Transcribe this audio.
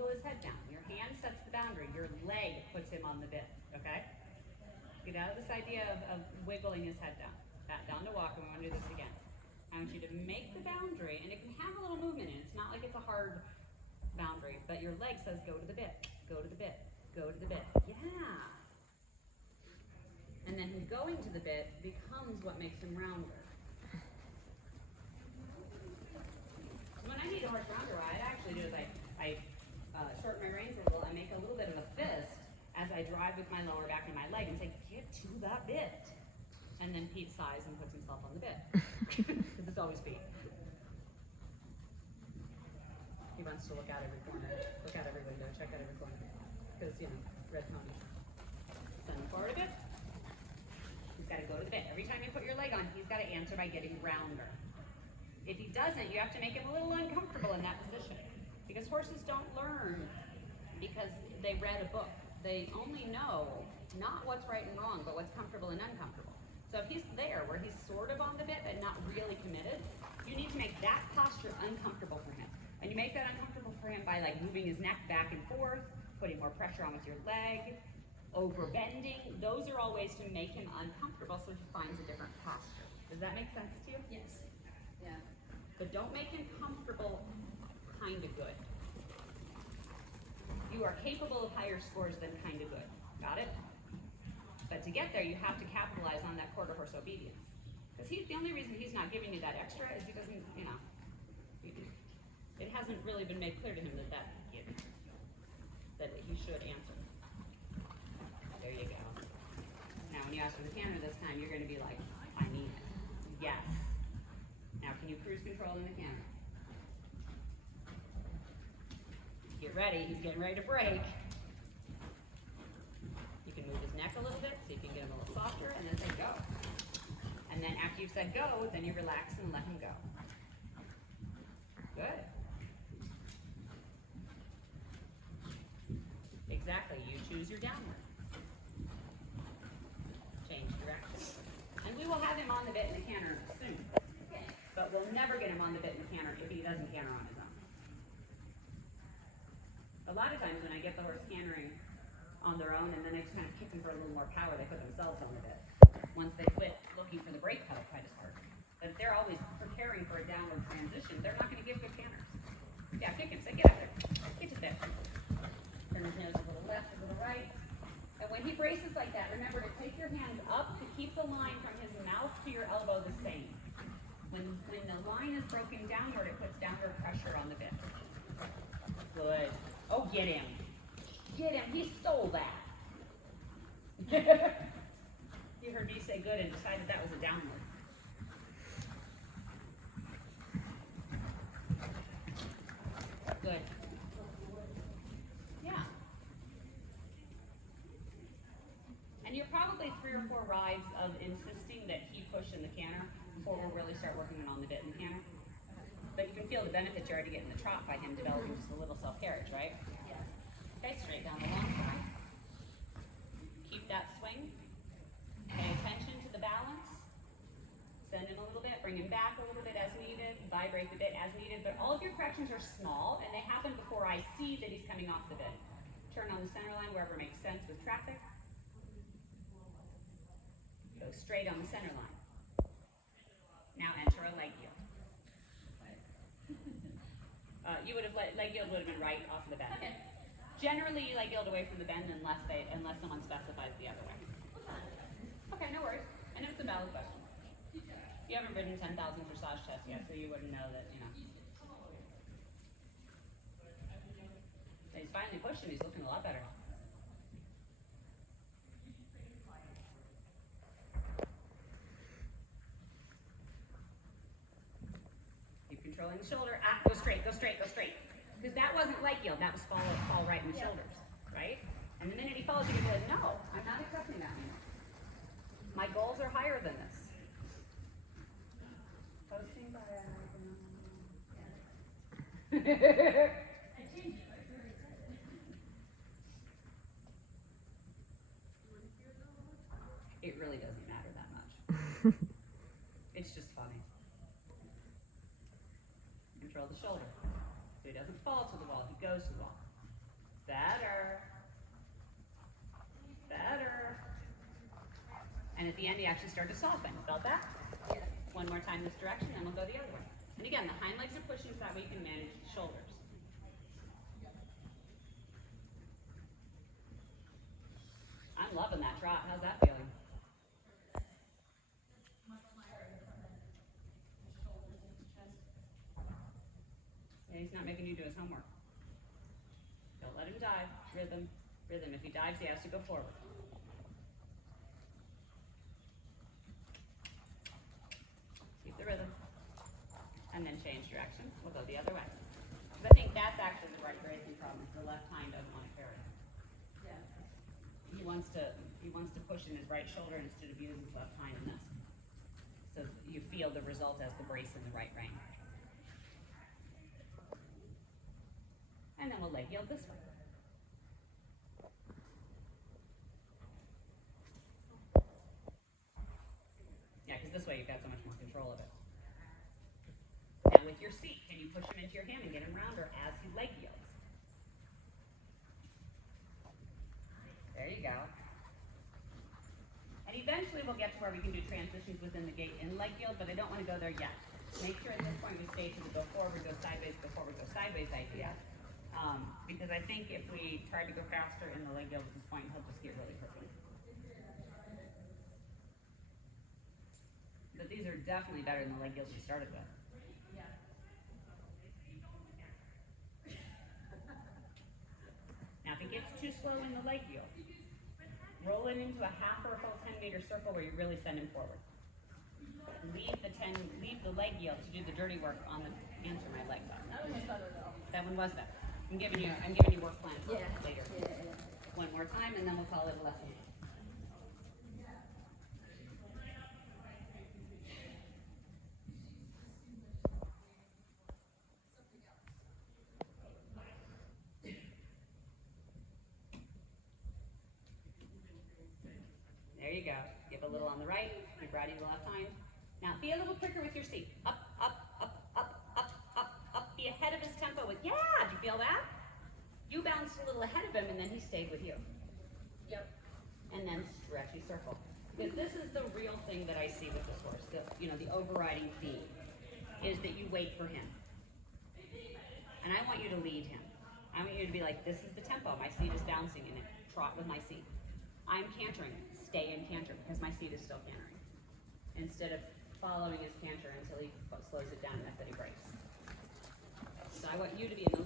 wiggle his head down. Your hand sets the boundary. Your leg puts him on the bit, okay? Get out of this idea of wiggling his head down. Back down to walk, and we want to do this again. I want you to make the boundary, and it can have a little movement in it. It's not like it's a hard boundary, but your leg says go to the bit, go to the bit, go to the bit. Yeah. And then him going to the bit becomes what makes him rounder. When I need a horse rounder, what I actually do is I shorten my reins a little. I make a little bit of a fist as I drive with my lower back and my leg and say, get to that bit. And then Pete sighs and puts himself on the bit. Because it's always Pete. He wants to look out every corner, look out every window, check out every corner. Because, you know, red pony. Send him forward a bit. He's got to go to the bit. Every time you put your leg on, he's got to answer by getting rounder. If he doesn't, you have to make him a little uncomfortable in that position. Because horses don't learn because they read a book. They only know not what's right and wrong, but what's comfortable and uncomfortable. So if he's there where he's sort of on the bit but not really committed, you need to make that posture uncomfortable for him. And you make that uncomfortable for him by like moving his neck back and forth, putting more pressure on with your leg, over bending. Those are all ways to make him uncomfortable so he finds a different posture. Does that make sense to you? Yes. Yeah. But don't make him comfortable kind of good. You are capable of higher scores than kind of good. Got it? But to get there, you have to capitalize on that quarter horse obedience. Because the only reason he's not giving you that extra is he doesn't, you know, it hasn't really been made clear to him that he should answer. There you go. Now, when you ask for the canter this time, you're going to be like, I need it. Yes. Now, can you cruise control in the canter? Get ready. He's getting ready to break. You can move his neck a little bit, see if you can get him a little softer, and then say go. And then after you've said go, then you relax and let him go. Good. Exactly. You choose your downward. Change direction. And we will have him on the bit in the canter soon. But we'll never get him on the bit in the canter if he doesn't canter on his own. A lot of times when I get the horse cantering on their own and then I just kind of kick them for a little more power, they put themselves on the bit. Once they quit looking for the brake pedal quite as hard. But if they're always preparing for a downward transition, they're not going to give good canters. Yeah, kick him. Say, get out there. Get to the bit. Turn his nose a little left, a little right. And when he braces like that, remember to take your hands up to keep the line from his mouth to your elbow the same. When the line is broken downward, it puts downward pressure on the bit. Good. Oh, get him. Get him. He stole that. You heard me say good and decided that was a downward. Good. Yeah. And you're probably 3 or 4 rides of insisting that he push in the canter before we'll really start working on the bit in the canter. But you can feel the benefits you're already getting the trot by him developing just a little self-carriage, right? Yeah. Okay, straight down the long side. Keep that swing. Pay attention to the balance. Send him a little bit, bring him back a little bit as needed, vibrate the bit as needed, but all of your corrections are small and they happen before I see that he's coming off the bit. Turn on the center line wherever makes sense with traffic. Go straight on the center line. Now enter a leg yield. You would have leg yield would have been right off of the bend. Okay. Generally, you leg yield away from the bend unless someone specifies the other way. Okay, no worries. And it's a valid question. You haven't ridden 10,000 dressage tests yet, so you wouldn't know that, you know. And he's finally pushed him. He's looking a lot better. Keep controlling the shoulder. Go straight, go straight, go straight. Because that wasn't leg yield. That was fall right in the shoulders, right? And the minute he falls, you can be like, no, I'm not accepting that anymore. My goals are higher than this. Posting by It really doesn't matter that much. It's just funny. Control the shoulder. So he doesn't fall to the wall, he goes to the wall. Better. Better. And at the end, you actually start to soften. Felt that? Yeah. One more time this direction, then we'll go the other way. And again, the hind legs are pushing so that we can manage the shoulders. I'm loving that trot. How's that feeling? Yeah, he's not making you do his homework. Don't let him dive. Rhythm, rhythm. If he dives, he has to go forward. Keep the rhythm. And then change direction. We'll go the other way. Because I think that's actually the right bracing problem. The left hind doesn't want to carry. Yeah. He wants to push in his right shoulder instead of using his left hind in this. So you feel the result as the brace in the right range. And then we'll leg yield this way. Yeah, because this way you've got so much more control of it. Now with your seat, can you push him into your hand and get him rounder as he leg yields? There you go. And eventually we'll get to where we can do transitions within the gait in leg yield, but I don't want to go there yet. Make sure at this point we stay to the go forward, go sideways idea. Because I think if we try to go faster in the leg yield at this point, he'll just get really crooked. But these are definitely better than the leg yields we started with. Yeah. Now if it gets too slow in the leg yield, roll it into a half or a full 10-meter circle where you really send him forward. Leave the leg yield to do the dirty work on the answer my legs on. That one was better though. That one was better. I'm giving you work plans later. Yeah. One more time and then we'll call it a lesson. There you go. Give a little on the right, give ready the left hind. Now be a little quicker with your seat. Up, up, up, up, up, up, up. Be ahead of his tempo with, yeah, did you feel that? You bounced a little ahead of him and then he stayed with you. Yep. And then stretchy circle. Because this is the real thing that I see with this horse. The overriding theme is that you wait for him. And I want you to lead him. I want you to be like, this is the tempo. My seat is bouncing in it. Trot with my seat. I'm cantering. Stay in canter because my seat is still cantering. Instead of following his canter until he slows it down enough that he breaks. So I want you to be in the